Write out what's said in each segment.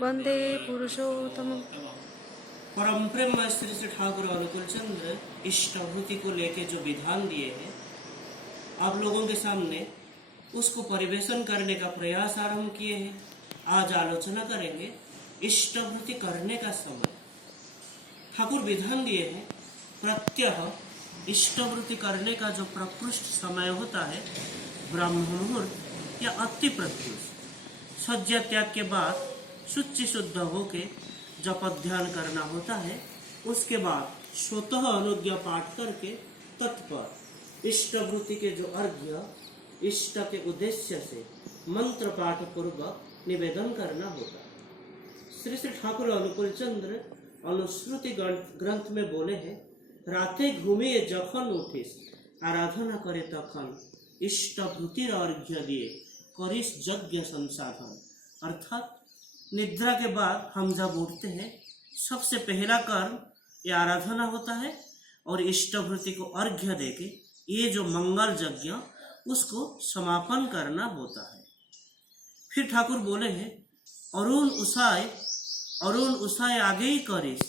वंदे पुरुषोत्तम। परम प्रेम श्री श्री ठाकुर अनुकूल चंद्र इष्टाभूति को लेके जो विधान दिए हैं, आप लोगों के सामने उसको परिवेशन करने का प्रयास आरंभ किए हैं। आज आलोचना करेंगे इष्टाभूति करने का समय। ठाकुर विधान दिए हैं, प्रत्यह इष्टावृत्ति करने का जो प्रकृष्ट समय होता है ब्रह्म मुहूर्त या अति प्रत्युष। सज्जा त्याग के बाद शुचि शुद्ध होके जप ध्यान करना होता है। उसके बाद स्वतः अनुज्ञा पाठ करके तत्पर इष्टवृत्ति के जो अर्घ्य इष्ट के उद्देश्य से मंत्र पाठ पूर्वक निवेदन करना होता है। श्री श्री ठाकुर अनुकूल चंद्र अनुश्रुति ग्रंथ में बोले हैं, राते घूमिए जखन उठिस आराधना करे तखन इष्टवृत्तिर अर्घ्य दिए करिस यज्ञ संसाधन। अर्थात निद्रा के बाद हम जब उठते हैं सबसे पहला कर्म ये आराधना होता है और इष्टवृत्ति को अर्घ्य देके ये जो मंगल यज्ञ उसको समापन करना होता है। फिर ठाकुर बोले हैं, अरुण उसाय आगे ही करिस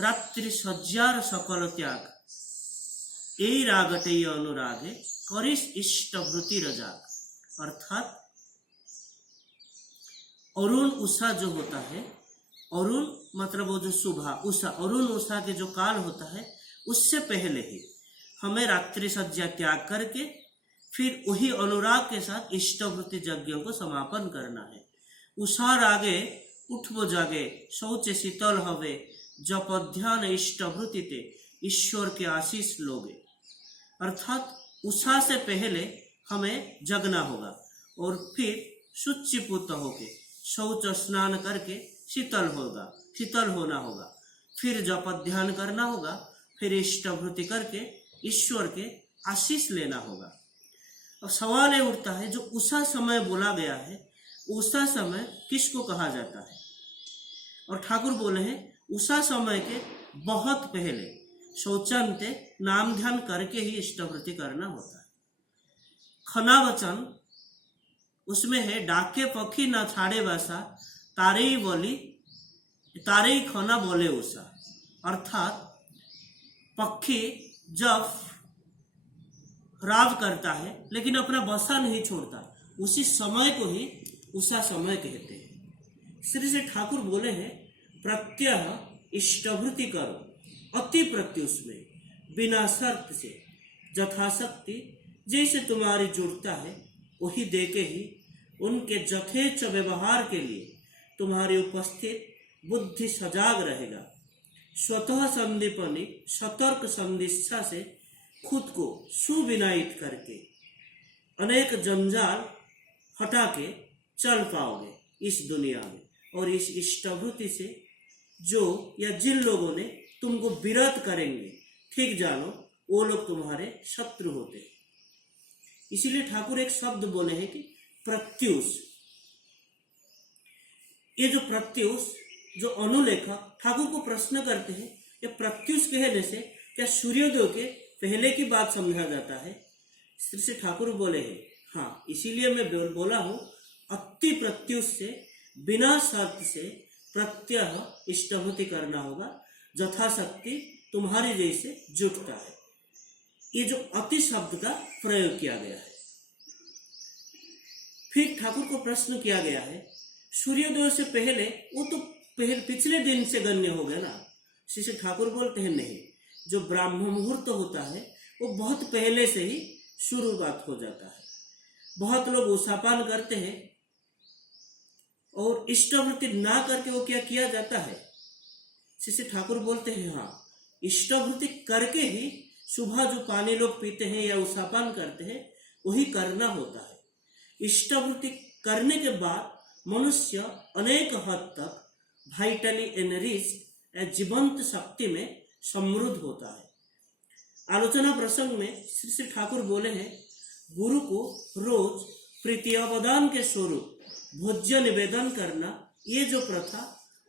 रात्रि सज्जार सकल त्याग यही रागटे अनुरागे करिस इष्टवृत्ति रजाग। अर्थात अरुण उषा जो होता है, अरुण मतलब वो जो सुबह उषा, अरुण उषा के जो काल होता है उससे पहले ही हमें रात्रि सज्जा त्याग करके फिर वही अनुराग के साथ इष्टवृत्ति यज्ञों को समापन करना है। उषा रागे उठबो जागे शौचे शीतल हवे जप ध्यान इष्टवृत्ति ते ईश्वर के आशीष लोगे। अर्थात उषा से पहले हमें जगना होगा और फिर शुचिपुत होके शौच स्नान करके शीतल होना होगा, फिर जप ध्यान करना होगा, फिर इष्टवृत्ति करके ईश्वर के आशीष लेना होगा। अब सवाल ये उठता है, जो उषा समय बोला गया है उषा समय किसको कहा जाता है? और ठाकुर बोले हैं उषा समय के बहुत पहले शौचांते नाम ध्यान करके ही इष्टवृत्ति करना होता है। खना वचन उसमें है, डाके पखी न छाड़े वैसा तारे ही खना बोले उषा। अर्थात पक्षी जब राव करता है लेकिन अपना बसा नहीं छोड़ता, उसी समय को ही उषा समय कहते हैं। श्री श्री ठाकुर बोले हैं, प्रत्यह इष्टवृत्ति करो अति प्रत्युष में बिना शर्त से यथाशक्ति जैसे तुम्हारी जुड़ता है वही देके ही उनके यथेच्छ व्यवहार के लिए तुम्हारी उपस्थित बुद्धि सजाग रहेगा। स्वतः संदीपनी सतर्क संदिशा से खुद को सुविनायित करके अनेक जंजाल हटा के चल पाओगे इस दुनिया में। और इस इष्टवृत्ति से जो या जिन लोगों ने तुमको विरत करेंगे, ठीक जानो वो लोग तुम्हारे शत्रु होते हैं। इसीलिए ठाकुर एक शब्द बोले हैं कि प्रत्युष। ये जो प्रत्युष जो अनुलेखक ठाकुर को प्रश्न करते हैं, ये प्रत्युष कहने से क्या सूर्योदय के पहले की बात समझा जाता है? श्री श्री ठाकुर बोले हैं, हाँ, इसीलिए मैं बोला हूं अति प्रत्युष से बिना शर्त से प्रत्यह इष्टवृत्ति करना होगा, यथाशक्ति तुम्हारी जैसे जुटता है। ये जो अति शब्द का प्रयोग किया गया है। फिर ठाकुर को प्रश्न किया गया है, सूर्योदय से पहले वो तो पिछले दिन से गण्य हो गया ना। श्री ठाकुर बोलते हैं नहीं, जो ब्राह्म मुहूर्त होता है वो बहुत पहले से ही शुरुआत हो जाता है। बहुत लोग उषापान करते हैं और इष्टवृत्ति ना करके वो क्या किया जाता है? श्री ठाकुर बोलते हैं, हाँ, इष्टवृत्ति करके ही सुबह जो पानी लोग पीते हैं या उषापान करते हैं वही करना होता है। इष्टवृत्ति करने के बाद मनुष्य अनेक हद तक वाइटली एनरिच्ड जीवंत शक्ति में समृद्ध होता है। आलोचना प्रसंग में श्री श्री ठाकुर बोले हैं, गुरु को रोज प्रीति अवदान के स्वरूप भोज्य निवेदन करना ये जो प्रथा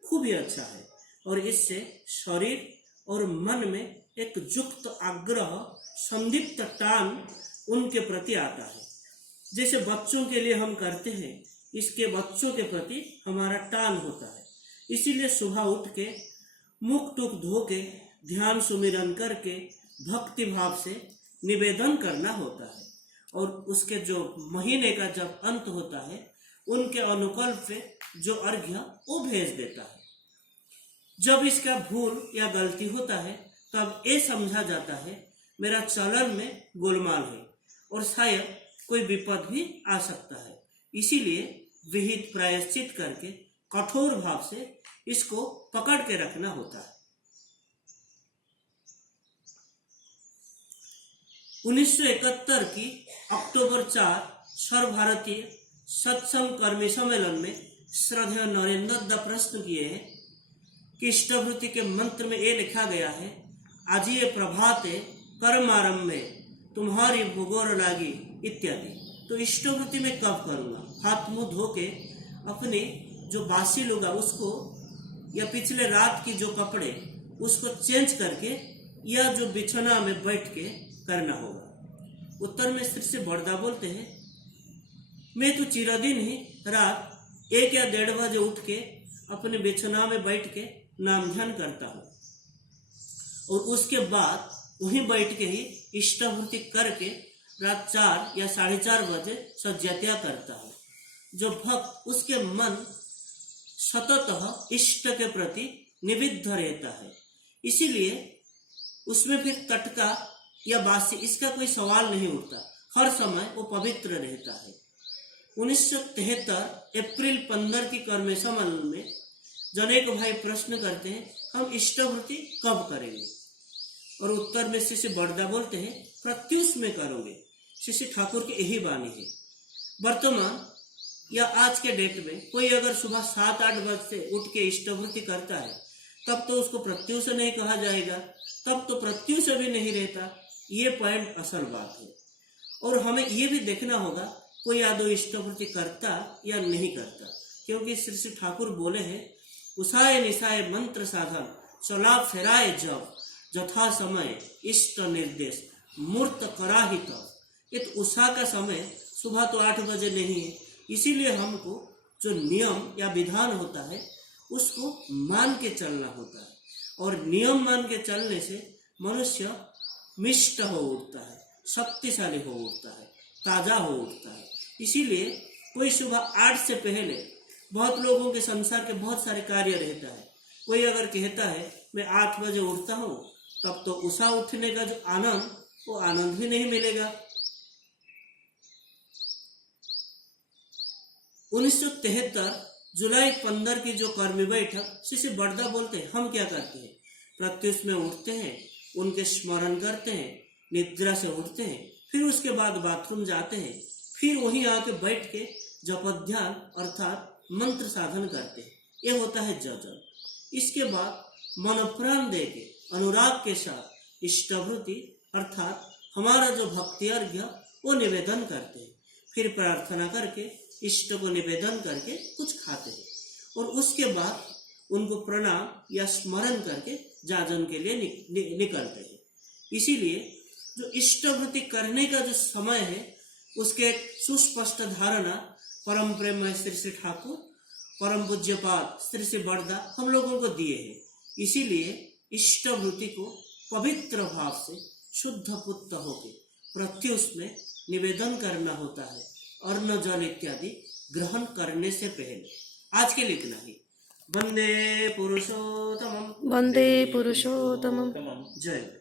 खूब ही अच्छा है और इससे शरीर और मन में एक युक्त आग्रह संदीप्त टान उनके प्रति आता है। जैसे बच्चों के लिए हम करते हैं इसके बच्चों के प्रति हमारा टान होता है। इसीलिए सुबह उठ के मुख टुक धो के ध्यान सुमिरन करके भक्ति भाव से निवेदन करना होता है, और उसके जो महीने का जब अंत होता है उनके अनुकल्प पे जो अर्घ्य वो भेज देता है। जब इसका भूल या गलती होता है तब ये समझा जाता है मेरा चलन में गोलमाल है और शायद कोई विपद भी आ सकता है। इसीलिए विहित प्रायश्चित करके कठोर भाव से इसको पकड़ के रखना होता है। 1971 की अक्टूबर 4 सर्वभारतीय सत्संग कर्मी सम्मेलन में श्रद्धेय नरेंद्र दा प्रश्न किए हैं कि इष्टवृत्ति के मंत्र में ये लिखा गया है, आज ये प्रभाते कर्मारंभे तुम्हारी भूगोर लागी इत्यादि। तो इष्टवृत्ति में कब करूँगा? हाथ मुंह धो के अपने जो बासी लुगा उसको या पिछले रात की जो कपड़े उसको चेंज करके या जो बिछना में बैठ के करना होगा। उत्तर में श्री से बड़दा बोलते हैं, मैं तो चिरदिन ही रात 1 या 1:30 बजे उठ के अपने बिछना में बैठ के नाम ध्यान करता हूँ और उसके बाद वहीं बैठ के ही इष्टवृत्ति करके रात 4 या 4:30 बजे शय्या त्याग करता हूँ। जो भक्त उसके मन सततः इष्ट के प्रति निविद्ध रहता है, इसीलिए उसमें फिर टटका या बासी इसका कोई सवाल नहीं उठता, हर समय वो पवित्र रहता है। 1973 अप्रैल 15 की कर्म सम्मेलन में जनेक भाई प्रश्न करते हैं, हम इष्टवृत्ति कब करेंगे? और उत्तर में श्री बड़दा बोलते हैं, प्रत्युष में करोगे। श्री ठाकुर की यही वाणी है। वर्तमान या आज के डेट में कोई अगर सुबह 7-8 बजे उठ के इष्टवृत्ति करता है तब तो उसको प्रत्युष नहीं कहा जाएगा, तब तो प्रत्युष भी नहीं रहता। ये पॉइंट असल बात है। और हमें ये भी देखना होगा कोई आदो इष्टवृत्ति करता या नहीं करता, क्योंकि श्री ठाकुर बोले हैं, उषाए निशाए मंत्र साधन चला फेराए जब जथा समय इष्ट निर्देश मूर्त कराहित। ये तो उषा का समय सुबह तो 8 बजे नहीं है, इसीलिए हमको जो नियम या विधान होता है उसको मान के चलना होता है, और नियम मान के चलने से मनुष्य मिष्ट हो उठता है, शक्तिशाली हो उठता है, ताजा हो उठता है। इसीलिए कोई सुबह 8 से पहले बहुत लोगों के संसार के बहुत सारे कार्य रहता है। कोई अगर कहता है मैं 8 बजे उठता हूँ, तब तो उषा उठने का जो आनंद वो आनंद भी नहीं मिलेगा। 1973 जुलाई 15 की जो कर्मी बैठक श्री बड़दा बोलते हैं, हम क्या करते हैं? प्रत्युष में उठते हैं, उनके स्मरण करते हैं, निद्रा से उठते हैं, फिर उसके बाद बाथरूम जाते हैं, फिर वहीं आके बैठ के जप ध्यान अर्थात मंत्र साधन करते हैं। ये होता है जजन। इसके बाद मन प्राण दे के अनुराग के साथ इष्टवृत्ति अर्थात हमारा जो भक्ति अर्घ्य वो निवेदन करते हैं, फिर प्रार्थना करके इष्ट को निवेदन करके कुछ खाते हैं, और उसके बाद उनको प्रणाम या स्मरण करके जाजन के लिए निकलते हैं। इसीलिए जो इष्टवृत्ति करने का जो समय है उसके एक सुस्पष्ट धारणा परम प्रेम श्री ठाकुर परम पूज्यपाद श्री बड़दा हम लोगों को दिए हैं। इसीलिए इष्टवृत्ति को पवित्र भाव से शुद्ध पुत्र होकर प्रत्युष में निवेदन करना होता है, अन्न जल इत्यादि ग्रहण करने से पहले। आज के लिए इतना ही। वंदे पुरुषोत्तमम वन्दे पुरुषोत्तमम्। जय।